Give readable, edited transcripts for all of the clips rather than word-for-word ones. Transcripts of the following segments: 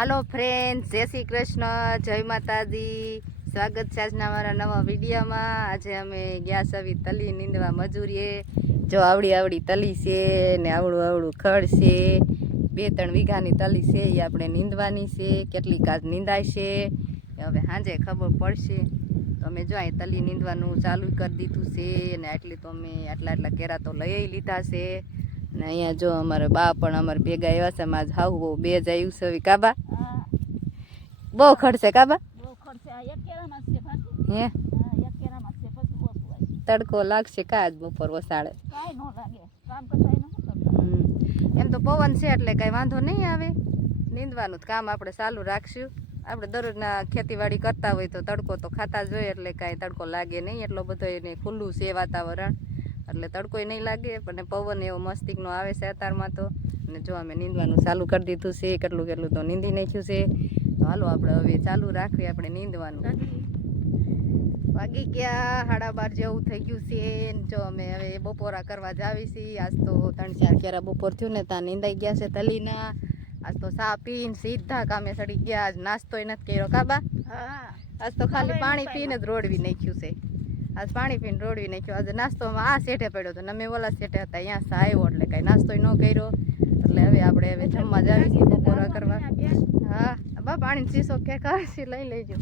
હાલો friends, જય શ્રી કૃષ્ણ, જય માતાજી. સ્વાગત છે આજના અમારા નવા વિડીયોમાં. આજે અમે ગયા સવી તલી નીંદવા મજૂરીએ. જો આવડી આવડી તલી છે ને આવડું આવડું ખડ છે. 2-3 વીઘાની તલી છે એ આપણે નીંદવાની છે. કેટલી કાચ નીંદાય છે હવે સાંજે ખબર પડશે. તો અમે જો અહીં તલી નીંદવાનું ચાલુ કરી દીધું છે ને આટલી તો અમે આટલા કેરા તો લઈ લીધા છે. ને અહીંયા જો અમારે બા પણ અમારે ભેગા આવ્યા છે. આજ હાવ બહુ બે જ આવ્યું છે. કાબા બહુ ખડશે કાબા હે તડકો લાગશે કાજ બપોર વસાડે. એમ તો પવન છે એટલે કઈ વાંધો નહીં આવે. નીંદવાનું કામ આપણે ચાલુ રાખશું. આપણે દરરોજના ખેતીવાડી કરતા હોય તો તડકો તો ખાતા જ હોય એટલે કાંઈ તડકો લાગે નહીં. એટલો બધો એને ખુલ્લું છે વાતાવરણ એટલે તડકોય નહીં લાગે. પણ પવન એવો મસ્તીકનો આવે છે અત્યારમાં તો. અને જો અમે નીંદવાનું ચાલુ કરી દીધું છે. કેટલું તો નીંદી નાખ્યું છે. તો હાલો આપણે હવે ચાલુ રાખીએ આપણે નીંદવાનું. વાગી ગયા 12:30 જેવું થઈ ગયું છે. જો અમે હવે બપોરા કરવા જ આવી છીએ. આજ તો 3-4 કેરા બપોર થયું ને ત્યાં નીંદાઈ ગયા છે તલીના. આજ તો સા પીને સીધા કામે ચડી ગયા. આજ નાસ્તોય નથી કર્યો કાબા. આજ તો ખાલી પાણી પીને જ રોડવી નાખ્યું છે. આજ પાણી પીને રોડવી નાખ્યું. આજે નાસ્તોમાં આ સેઠે પડ્યો હતો ને અમે ઓલા સેઠે હતા અહીંયા આવ્યો એટલે કાંઈ નાસ્તોય ન કર્યો. એટલે હવે જમવા જ આવી છીએ બપોરા કરવા. હા બા પાણી શીશો કે કાશી લઈ લેજો.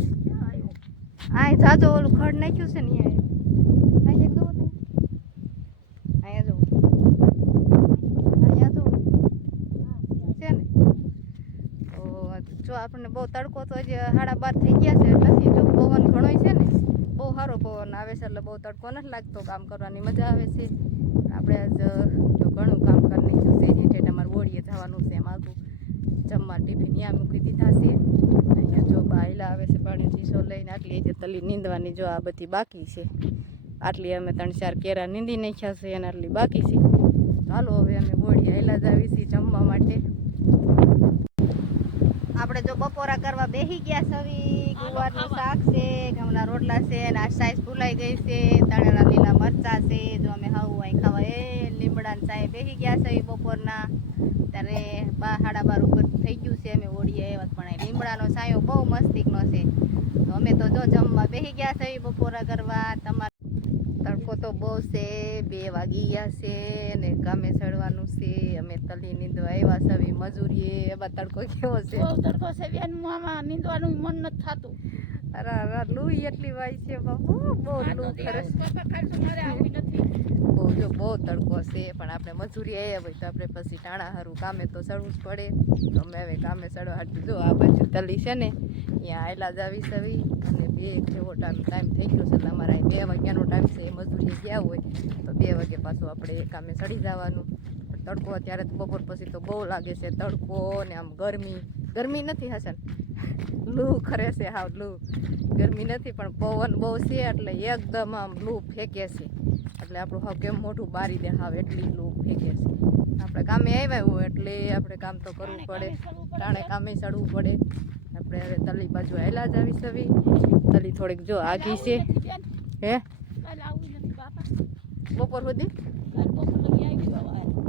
આ જાજો ઓલું ખડ નાખ્યું છે ને અહીંયા જો છે ને. તો જો આપણને બહુ તડકો તો હજી 12:30 થઈ ગયા છે નથી. જો પવન ઘણો છે ને બહુ સારો પવન આવે છે એટલે બહુ તડકો નથી લાગતો. કામ કરવાની મજા આવે છે. આપણે આજ તો ઘણું કામ કરી નાખ્યું છે. જે અમારે બોડીએ જવાનું છે એમ આગું જમવા ટિફિન ત્યાં મૂકી દીધા છે. અહીંયા જો બાયલા આવે છે પાણી શીશો લઈને. આટલી જે તલી નીંદવાની જો આ બધી બાકી છે. આટલી અમે 3-4 કેરા નીંદી નાખ્યા છે અને આટલી બાકી છે. ચાલો હવે અમે બોડી આયલા જ આવી છીએ જમવા માટે. આપણે જો બપોરા કરવા બેસી ગયા સવી. ગુવારનું શાક છે, ઘઉંના રોટલા છે અને આ સાઈઝ ભૂલાઈ ગઈ છે. તળેલા લીલા મરચા છે. જો અમે હાવું અહીં ખાવા લીમડાની ચાય બેસી ગયા છે બપોરના. ત્યારે 12:30 ઉપર થઈ ગયું છે. અમે ઓળીએ આવ્યા પણ લીમડાનો સાયો બહુ મસ્તીકનો છે. તો અમે તો જો જમવા બેસી ગયા છે બપોરા કરવા. તમારે તડકો તો બહુ છે. 2 વાગી ગયા છે ને કામે ચડવાનું છે. અમે તલી નીંદવા આવ્યા છે મજૂરીએ. એમાં તડકો કેવો છે? તડકો છે બેન, નીંદવાનું મન નથી થતું. અરે લુઈ એટલી વાય છે બાપુ. બહુ લૂ ખરસ. બહુ તડકો છે પણ આપણે મજૂરી આવ્યા હોય તો આપણે પછી ટાણા હારું કામે તો ચડવું જ પડે. તો અમે હવે કામે ચડવા હાટું જો આ બાજુ તલી છે ને અહીંયા આયલા જ આવી સવી. અને 2 જેવોટાનો ટાઈમ થઈ ગયો છે એટલે અમારે 2 વાગ્યાનો ટાઈમ છે. મજૂરી ગયા હોય તો 2 વાગે પાછું આપણે કામે ચડી જવાનું. તડકો અત્યારે તો બપોર પછી તો બહુ લાગે છે તડકો ને આમ ગરમી નથી હસન, લૂ ખરે છે. હાવ લૂ ગરમી નથી પણ પવન બહુ છે એટલે એકદમ આમ લૂ ફેંકે છે. એટલે આપણું હાવ કેમ મોઢું બારી દે હાવ એટલી લૂ ફેંકે છે. આપણે કામે આવ્યા હોય એટલે આપણે કામ તો કરવું પડે. ટાણે કામે ચડવું પડે. આપણે હવે તલી બાજુ આયલા જ આવી સવી. તલી થોડીક જો આગી છે. હે બપોર સુધી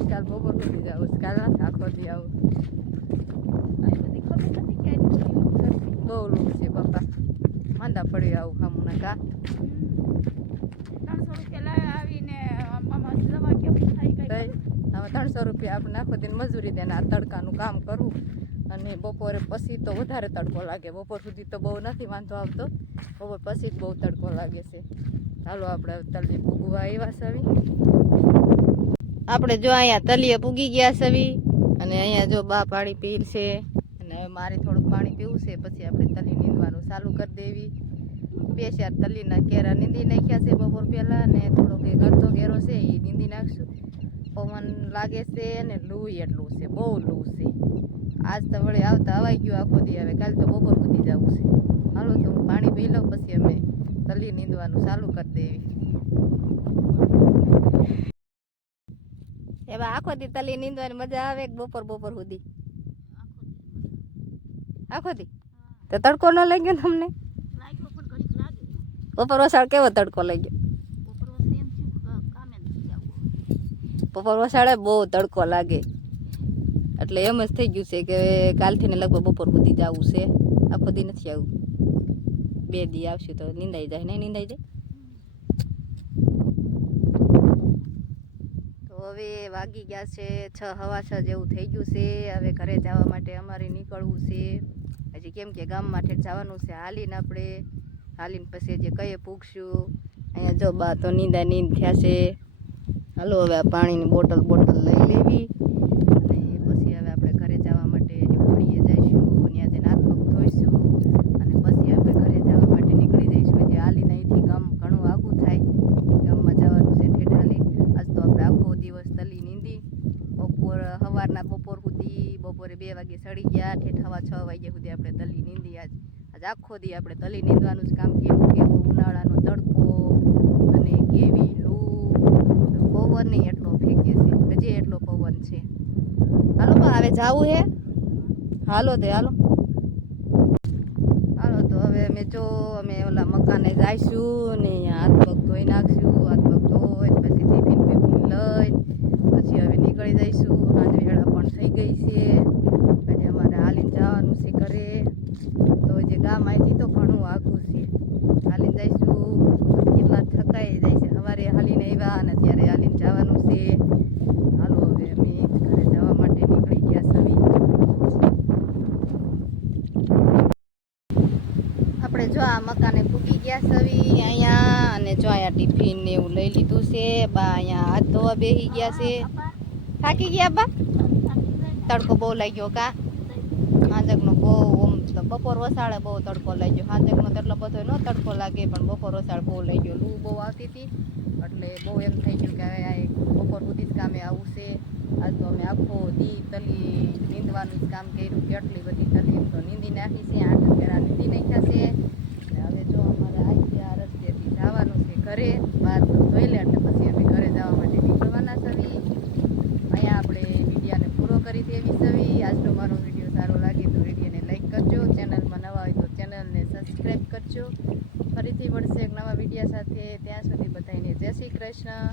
કાલ બપોર સુધી જાવ. કાલ આખો દી આવું. બહુ લૂ છે બાપા. માંદા પડી આવું ખામુના કા. 300 રૂપિયા આપણે આખો દિન મજૂરી દે ને આ તડકાનું કામ કરવું. અને બપોરે પછી તો વધારે તડકો લાગે. બપોર સુધી તો બહુ નથી વાંધો આવતો. બપોર પછી જ બહુ તડકો લાગે છે. ચાલો આપણે તલી પૂગવા આવ્યા સવી. આપણે જો અહીંયા તલીએ પૂગી ગયા સવી. અને અહીંયા જો બા પાણી પીલ છે. અને હવે મારે થોડુંક પાણી પીવું છે. પછી આપણે તલી નીંદવાનું ચાલુ કરી દેવી. 2-4 તલીના કેરા નીંદી નાખ્યા છે બપોર પહેલાં. અને થોડોક એક અડધો કેરો છે એ નીંદી નાખશું. પવન લાગે છે અને લૂ એટલું છે. બહુ લૂ છે. આજ તો વળી આવતા હવાઈ ગયું આખો દી. હવે કાલે તો બપોર સુધી જવું છે. હાલો તો હું પાણી પી લઉં પછી અમે તલી નીંદવાનું ચાલુ કરી દેવી. એમાં આખો દી તલી નીંદવાની મજા આવે કે બપોર સુધી? આખો દી તો તડકો ન લાગ્યો તમને? બપોર વસાડ કેવો તડકો લાગ્યો? બપોર વસાડે બહુ તડકો લાગે. એટલે એમ જ થઈ ગયું છે કે કાલથી ને લગભગ બપોર સુધી જ આવું છે, આખો દી નથી આવું. 2 દી આવશે તો નિંદાઈ જાય, નહીં નિંદાઈ જાય. તો હવે વાગી ગયા છે 6:15 જેવું થઈ ગયું છે. હવે ઘરે જવા માટે અમારે નીકળવું છે. હજી કેમ કે ગામમાં ઠેઠ જવાનું છે હાલીને, આપણે હાલીને પછી જે કઈએ પૂગશું. અહીંયા જો બા તો નીંદા નીંદ થયા છે. હાલો હવે આ પાણીની બોટલ લઈ લેવી અને પછી હવે આપણે ઘરે જવા માટે હોળીએ જઈશું. ત્યાં જઈને હાથ પગ ધોઈશું અને પછી આપણે ઘરે જવા માટે નીકળી જઈશું. જે હાલીને અહીંથી ગામ ઘણું આઘું થાય, ગામમાં જવાનું છે ઠેઠ હાલી. આજ તો આપણે આખો દિવસ તલી નીંદી, સવારના બપોર સુધી, બપોરે 2 વાગે સડી ગયા, ઠેઠ 6 વાગ્યા સુધી આપણે તલી નીંદી. આજ આખો દી આપણે તલી નીંદવાનું જ કામ કર્યું. કેવો ઉનાળાનો તડકો અને કેવી લૂ, પવન નહીં એટલો ફેંકે છે, ગજે એટલો પવન છે. હાલો બા હવે જાવું હે, હાલો તે હાલો હાલો. તો હવે અમે ઓલા મકાને જઈશું ને હાથ પગ ધોઈ નાખશું. હાથ પગ ધોઈ પછી ટિફિન લઈ પછી હવે નીકળી જઈશું. સાંજ વેળા પણ થઈ ગઈ છે, આજે અમારે હાલીને જવાનું છે ઘરે. તો જે ગામ અહીંથી તો ઘણું આઘું છે, હાલીને જઈશું. કેટલા થકાઈ જાય છે, સવારે હાલીને આવ્યા અને ત્યારે હાલીને જવાનું છે. હાલો હવે અમે ઘરે જવા માટે નીકળી ગયા સવી. આપણે જો આ મકાને પૂગી ગયા સવી અહીંયા, અને જો અહીંયા ટિફિન ને એવું લઈ લીધું છે. બા અહીંયા હાથ ધોવા બેસી ગયા છે. થાકી ગયા બા? તડકો બહુ લાગ્યો કા? હાંજકનો બહુ તો બપોર વસાળે બહુ તડકો લાગ્યો. હાંજકનો તો એટલો બધો ન તડકો લાગે, પણ બપોર વસાળ બહુ લાગ્યો. લૂ બહુ આવતી હતી એટલે બહુ એમ થઈ ગયું કે હવે આ બપોર સુધી જ કામે આવું છે. આજ તો અમે આખો દી તલી નીંદવાનું જ કામ કર્યું. કેટલી બધી તલી તો નીંદી નાખી છે, 8 ફેરા નીંદી નાખ્યા છે. હવે જો અમારે આ રસ્તેથી જવાનું છે ઘરે. બહાર તો જોઈ લે એટલે પછી અમે ઘરે જવા માટે નીકળવાના છવી. અહીંયા આપણે વિડીયોને પૂરો કરી દેવી છવી. આજનો મારો વિડીયો સારો લાગે તો વિડીયોને લાઈક કરજો, ચેનલમાં નવા હોય તો ચેનલને સબસ્ક્રાઈબ કરજો. ફરીથી મળશે એક નવા વિડીયો સાથે. ત્યાં સુધી બધાને જય શ્રી કૃષ્ણ.